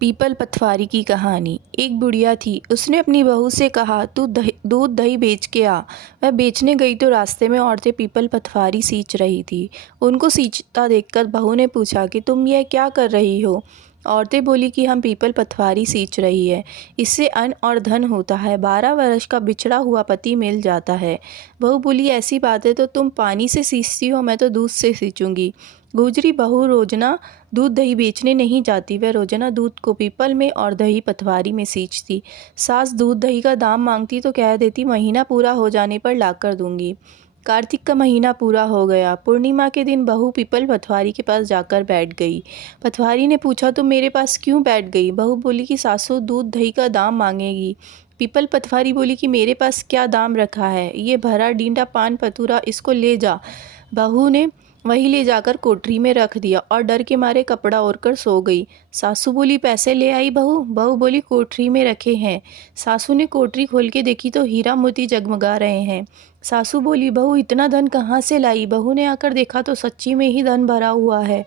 People पतवारी की कहानी। एक बुढ़िया थी। उसने अपनी बहू से कहा, तू दूध दही बेच के आ। वह बेचने गई तो रास्ते में औरतें पीपल पतवारी सींच रही थी। उनको सींचता देखकर बहू ने पूछा कि तुम यह क्या कर रही हो। औरतें बोली कि हम पीपल पतवारी सींच रही है, इससे अन्न और धन होता है, 12 वर्ष का बिछड़ा हुआ पति मिल जाता है। बहू बोली, ऐसी बात है तो तुम पानी से सींचती हो, मैं तो दूध से सींचूंगी। गुजरी बहू रोजना दूध दही बेचने नहीं जाती, वह रोजाना दूध को पीपल में और दही पतवारी में सींचती। सास दूध दही का दाम मांगती तो कह देती, महीना पूरा हो जाने पर लाकर दूंगी। कार्तिक का महीना पूरा हो गया। पूर्णिमा के दिन बहू पीपल पतवारी के पास जाकर बैठ गई। पतवारी ने पूछा, तुम मेरे पास क्यों बैठ गई। बहू बोली कि सासू दूध दही का दाम मांगेगी। पीपल पतवारी बोली कि मेरे पास क्या दाम रखा है, ये भरा डींडा पान पतूरा, इसको ले जा। बहू ने वही ले जाकर कोठरी में रख दिया और डर के मारे कपड़ा ओढ़ कर सो गई। सासू बोली, पैसे ले आई बहू। बहू बोली, कोठरी में रखे हैं। सासू ने कोठरी खोल के देखी तो हीरा मोती जगमगा रहे हैं। सासू बोली, बहू इतना धन कहाँ से लाई। बहू ने आकर देखा तो सच्ची में ही धन भरा हुआ है।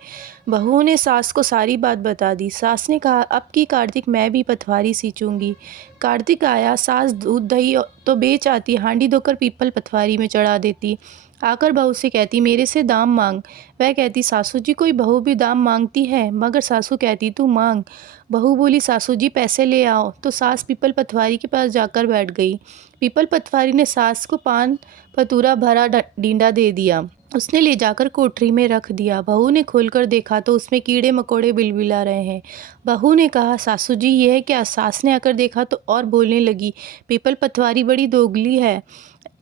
बहू ने सास को सारी बात बता दी। सास ने कहा, अब की कार्तिक मैं भी पतवारी सींचूंगी। कार्तिक आया, सास दूध दही तो बेच आती, हांडी धोकर पीपल पतवारी में चढ़ा देती। आकर बहू से कहती, मेरे से दाम मांग। वह कहती, सासू जी कोई बहू भी दाम मांगती है। मगर सासू कहती, तू मांग। बहू बोली, सासू जी पैसे ले आओ। तो सास पीपल पतवारी के पास जाकर बैठ गई। पीपल पतवारी ने सास को पान पतूरा भरा डींडा दे दिया। उसने ले जाकर कोठरी में रख दिया। बहू ने खोलकर देखा तो उसमें कीड़े मकोड़े बिलबिला रहे हैं। बहू ने कहा, सासू जी ये है क्या। सास ने आकर देखा तो और बोलने लगी, पीपल पतवारी बड़ी दोगली है,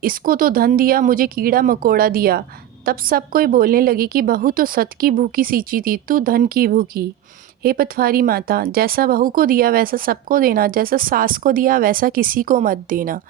इसको तो धन दिया, मुझे कीड़ा मकोड़ा दिया। तब सब कोई बोलने लगी कि बहू तो सत की भूखी सींची थी, तू धन की भूखी। हे पतवारी माता, जैसा बहू को दिया वैसा सबको देना, जैसा सास को दिया वैसा किसी को मत देना।